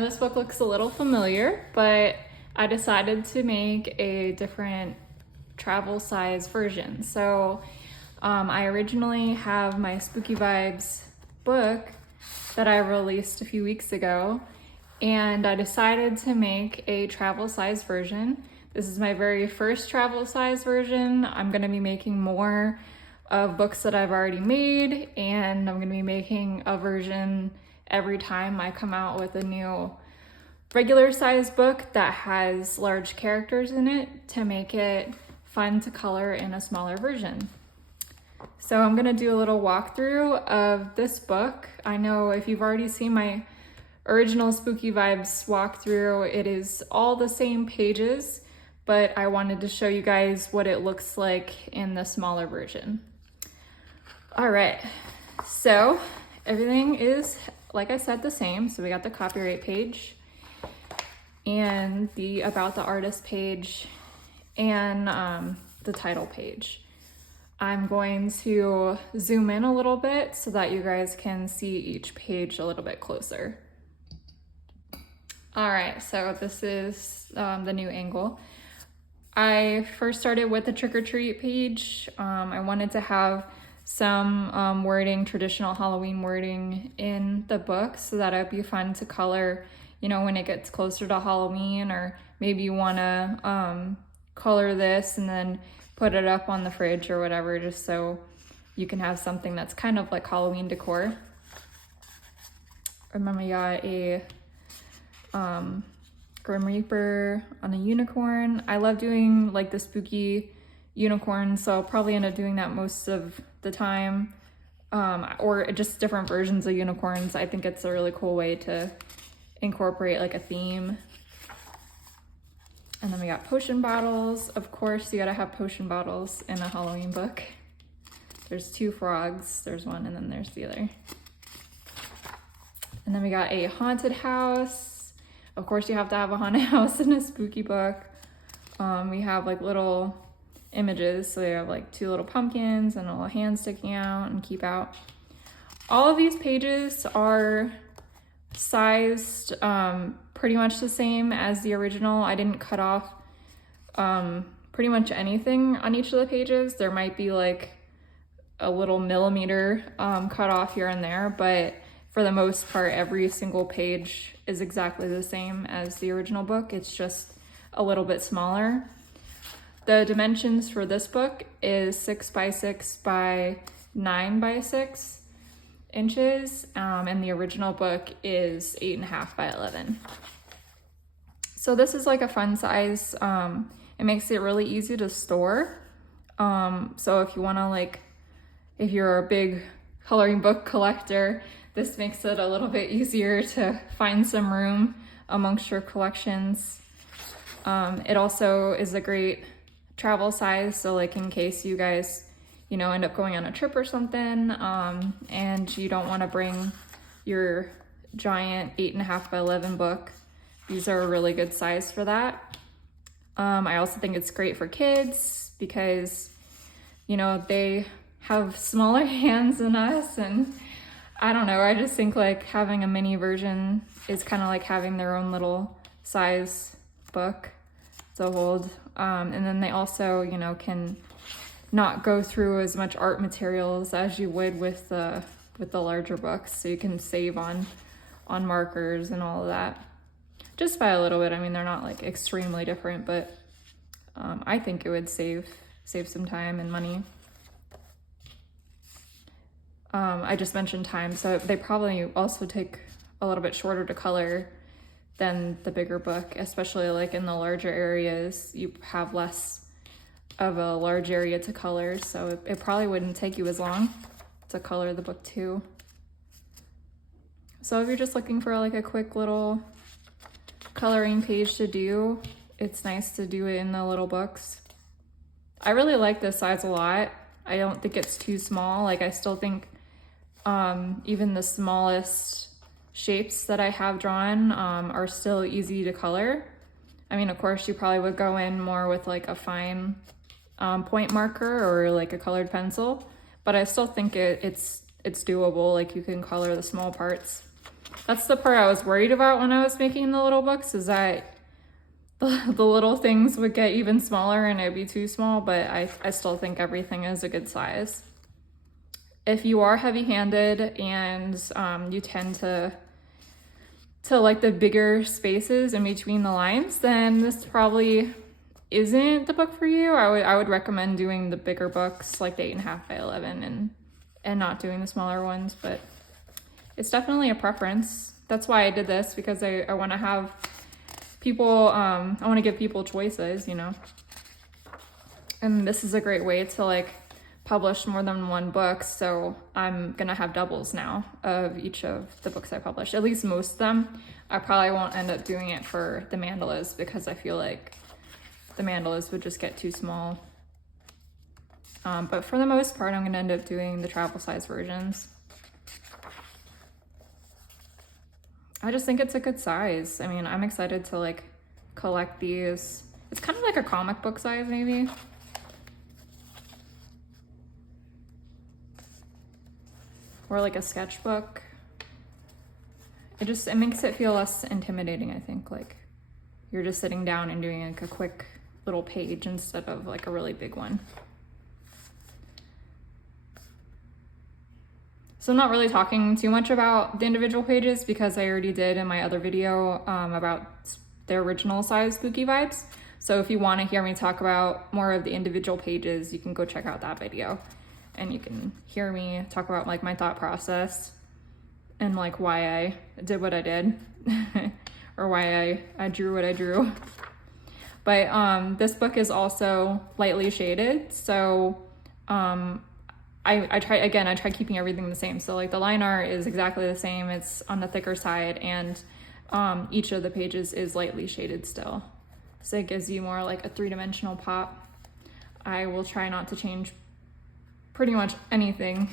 know this book looks a little familiar, but I decided to make a different travel size version. So I originally have my Spooky Vibes book that I released a few weeks ago, and I decided to make a travel size version. This is my very first travel size version. I'm gonna be making more of books that I've already made, and I'm gonna be making a version every time I come out with a new regular size book that has large characters in it to make it fun to color in a smaller version. So I'm gonna do a little walkthrough of this book. I know if you've already seen my original Spooky Vibes walkthrough, it is all the same pages, but I wanted to show you guys what it looks like in the smaller version. All right, so everything is, like I said, the same. So we got the copyright page and the about the artist page and the title page. I'm going to zoom in a little bit so that you guys can see each page a little bit closer. All right, so this is the new angle. I first started with the trick or treat page. I wanted to have some wording, traditional Halloween wording in the book so that it'd be fun to color, you know, when it gets closer to Halloween, or maybe you wanna color this and then put it up on the fridge or whatever, just so you can have something that's kind of like Halloween decor. And then we got a Grim Reaper on a unicorn. I love doing like the spooky unicorn, so I'll probably end up doing that most of the time, or just different versions of unicorns. I think it's a really cool way to incorporate like a theme. And then we got potion bottles. Of course, you gotta have potion bottles in a Halloween book. There's two frogs. There's one and then there's the other. And then we got a haunted house. Of course, you have to have a haunted house in a spooky book. We have like little images. So we have like two little pumpkins and a little hand sticking out and keep out. All of these pages are sized pretty much the same as the original. I didn't cut off pretty much anything on each of the pages. There might be like a little millimeter cut off here and there, but for the most part, every single page is exactly the same as the original book. It's just a little bit smaller. The dimensions for this book is 6 by 6 by 9 by 6 inches, and the original book is 8.5 by 11. So this is like a fun size. It makes it really easy to store. So if you wanna if you're a big coloring book collector, this makes it a little bit easier to find some room amongst your collections. It also is a great travel size, so like in case you guys, you know, end up going on a trip or something, and you don't want to bring your giant 8.5 by 11 book, these are a really good size for that. I also think it's great for kids because, you know, they have smaller hands than us, and I don't know, I just think like having a mini version is kind of like having their own little size book to hold. And then they also, you know, can not go through as much art materials as you would with the larger books, so you can save on markers and all of that. Just by a little bit. I mean, they're not like extremely different, but I think it would save some time and money. I just mentioned time, so they probably also take a little bit shorter to color than the bigger book, especially like in the larger areas. You have less of a large area to color, so it probably wouldn't take you as long to color the book too. So if you're just looking for like a quick little coloring page to do, it's nice to do it in the little books. I really like this size a lot. I don't think it's too small. Like I still think even the smallest shapes that I have drawn are still easy to color. I mean, of course, you probably would go in more with like a fine point marker or like a colored pencil, but I still think it's doable. Like you can color the small parts. That's the part I was worried about when I was making the little books, is that the little things would get even smaller and it'd be too small, but I still think everything is a good size. If you are heavy-handed and you tend to like the bigger spaces in between the lines, then this probably isn't the book for you. I would recommend doing the bigger books, like the 8.5 by 11, and not doing the smaller ones, but it's definitely a preference. That's why I did this, because I want to have people, I want to give people choices, you know. And this is a great way to like publish more than one book, so I'm gonna have doubles now of each of the books I publish, at least most of them. I probably won't end up doing it for the mandalas, because I feel like the mandalas would just get too small. But for the most part, I'm gonna end up doing the travel size versions. I just think it's a good size. I mean, I'm excited to like collect these. It's kind of like a comic book size, maybe. Or like a sketchbook. It makes it feel less intimidating, I think. Like you're just sitting down and doing like a quick little page instead of like a really big one. So I'm not really talking too much about the individual pages, because I already did in my other video about the original size Spooky Vibes. So if you want to hear me talk about more of the individual pages, you can go check out that video. And you can hear me talk about like my thought process and like why I did what I did or why I drew what I drew. But this book is also lightly shaded. So I try keeping everything the same. So like the line art is exactly the same. It's on the thicker side, and each of the pages is lightly shaded still. So it gives you more like a three-dimensional pop. I will try not to change pretty much anything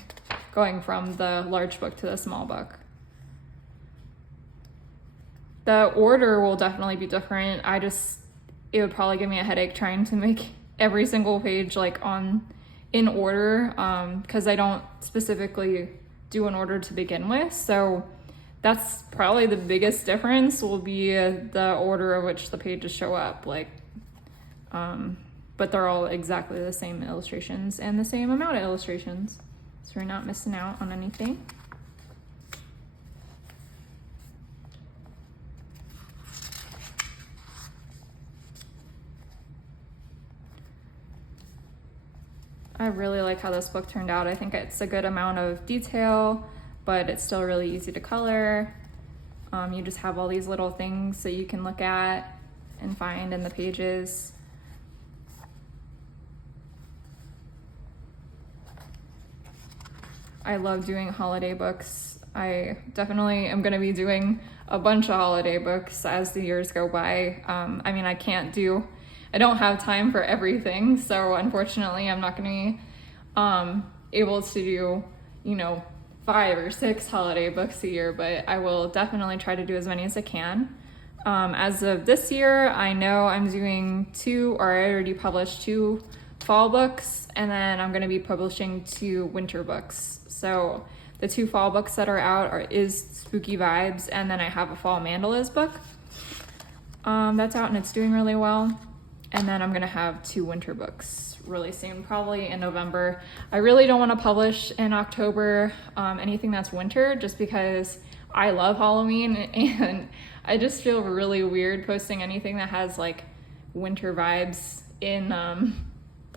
going from the large book to the small book. The order will definitely be different. It would probably give me a headache trying to make every single page like in order, because I don't specifically do an order to begin with. So that's probably the biggest difference, will be the order of which the pages show up. Like, but they're all exactly the same illustrations and the same amount of illustrations, so you're not missing out on anything. I really like how this book turned out. I think it's a good amount of detail, but it's still really easy to color. You just have all these little things that you can look at and find in the pages. I love doing holiday books. I definitely am gonna be doing a bunch of holiday books as the years go by. I mean, I don't have time for everything, so unfortunately I'm not gonna be able to do, 5 or 6 holiday books a year, but I will definitely try to do as many as I can. As of this year, I know I'm doing 2, or I already published 2 fall books, and then I'm gonna be publishing 2 winter books. So the 2 fall books that are out is Spooky Vibes, and then I have a fall mandalas book that's out and it's doing really well. And then I'm gonna have 2 winter books really soon, probably in November. I really don't want to publish in October anything that's winter, just because I love Halloween, and I just feel really weird posting anything that has like winter vibes in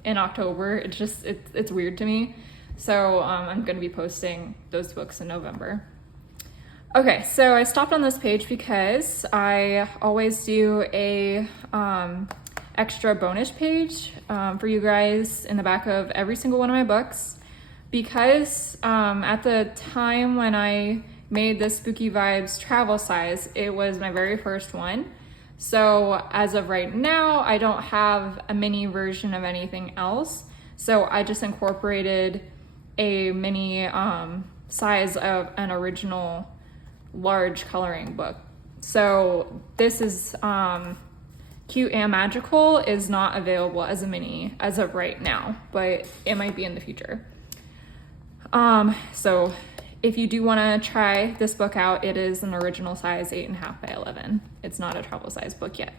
October. It's weird to me. So I'm gonna be posting those books in November. Okay, so I stopped on this page because I always do a extra bonus page for you guys in the back of every single one of my books, because at the time when I made this Spooky Vibes travel size, it was my very first one. So as of right now, I don't have a mini version of anything else. So I just incorporated a mini size of an original large coloring book. So this is Cute and Magical is not available as a mini as of right now, but it might be in the future. So if you do want to try this book out, it is an original size 8.5 by 11. It's not a travel size book yet.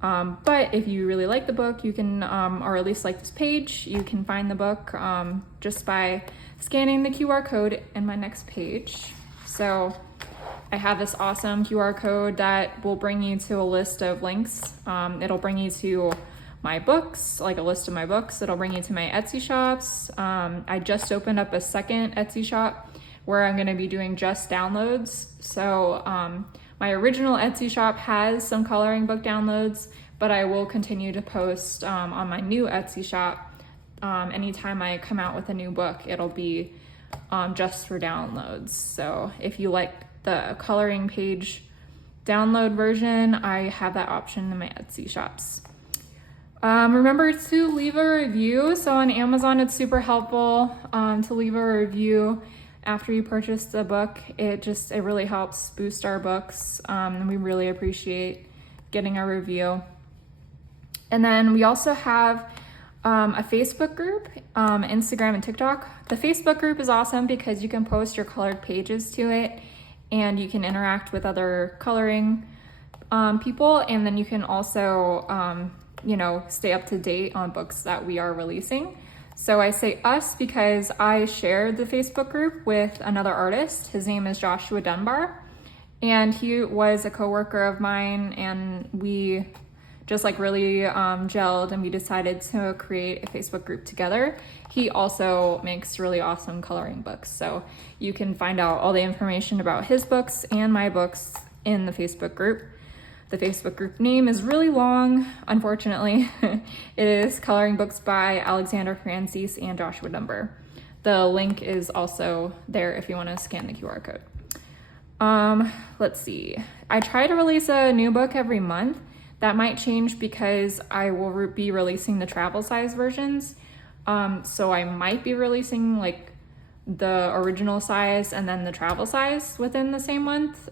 But if you really like the book, you can, or at least like this page, you can find the book just by scanning the QR code in my next page. So I have this awesome QR code that will bring you to a list of links. It'll bring you to my books, like a list of my books. It'll bring you to my Etsy shops. I just opened up a second Etsy shop where I'm gonna be doing just downloads. So my original Etsy shop has some coloring book downloads, but I will continue to post on my new Etsy shop. Anytime I come out with a new book, it'll be just for downloads. So if you like the coloring page download version, I have that option in my Etsy shops. Remember to leave a review. So on Amazon, it's super helpful to leave a review after you purchase the book. It really helps boost our books, and we really appreciate getting a review. And then we also have a Facebook group, Instagram and TikTok. The Facebook group is awesome because you can post your colored pages to it, and you can interact with other coloring people, and then you can also stay up to date on books that we are releasing. So I say us because I shared the Facebook group with another artist. His name is Joshua Dunbar, and he was a coworker of mine, and we just really gelled, and we decided to create a Facebook group together. He also makes really awesome coloring books, so you can find out all the information about his books and my books in the Facebook group. The Facebook group name is really long, unfortunately. It is Coloring Books by Alexandra Franzese and Joshua Dunbar. The link is also there if you want to scan the QR code. Let's see. I try to release a new book every month. That might change because I will be releasing the travel size versions. So I might be releasing the original size and then the travel size within the same month.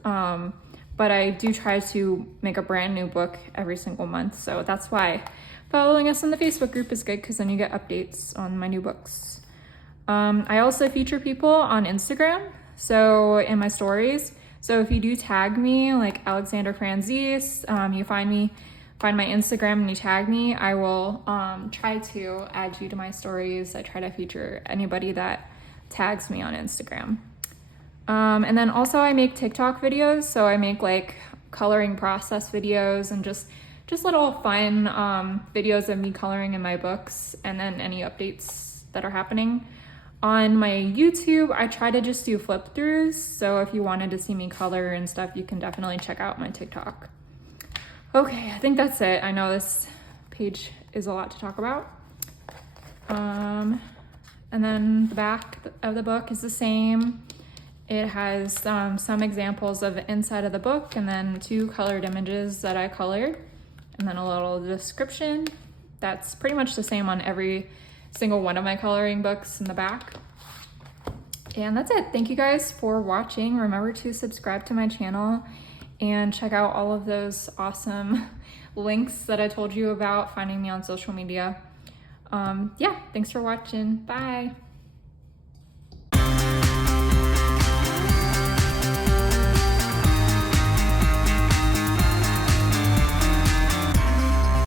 But I do try to make a brand new book every single month. So that's why following us on the Facebook group is good, because then you get updates on my new books. I also feature people on Instagram, so in my stories. So if you do tag me, like Alexandra Franzese, you find my Instagram and you tag me, I will try to add you to my stories. I try to feature anybody that tags me on Instagram. And then also I make TikTok videos. So I make coloring process videos and just little fun videos of me coloring in my books, and then any updates that are happening. On my YouTube, I try to just do flip throughs. So if you wanted to see me color and stuff, you can definitely check out my TikTok. Okay, I think that's it. I know this page is a lot to talk about. And then the back of the book is the same. It has some examples of the inside of the book, and then 2 colored images that I colored, and then a little description. That's pretty much the same on every single one of my coloring books in the back. And that's it. Thank you guys for watching. Remember to subscribe to my channel and check out all of those awesome links that I told you about, finding me on social media. Yeah, thanks for watching. Bye.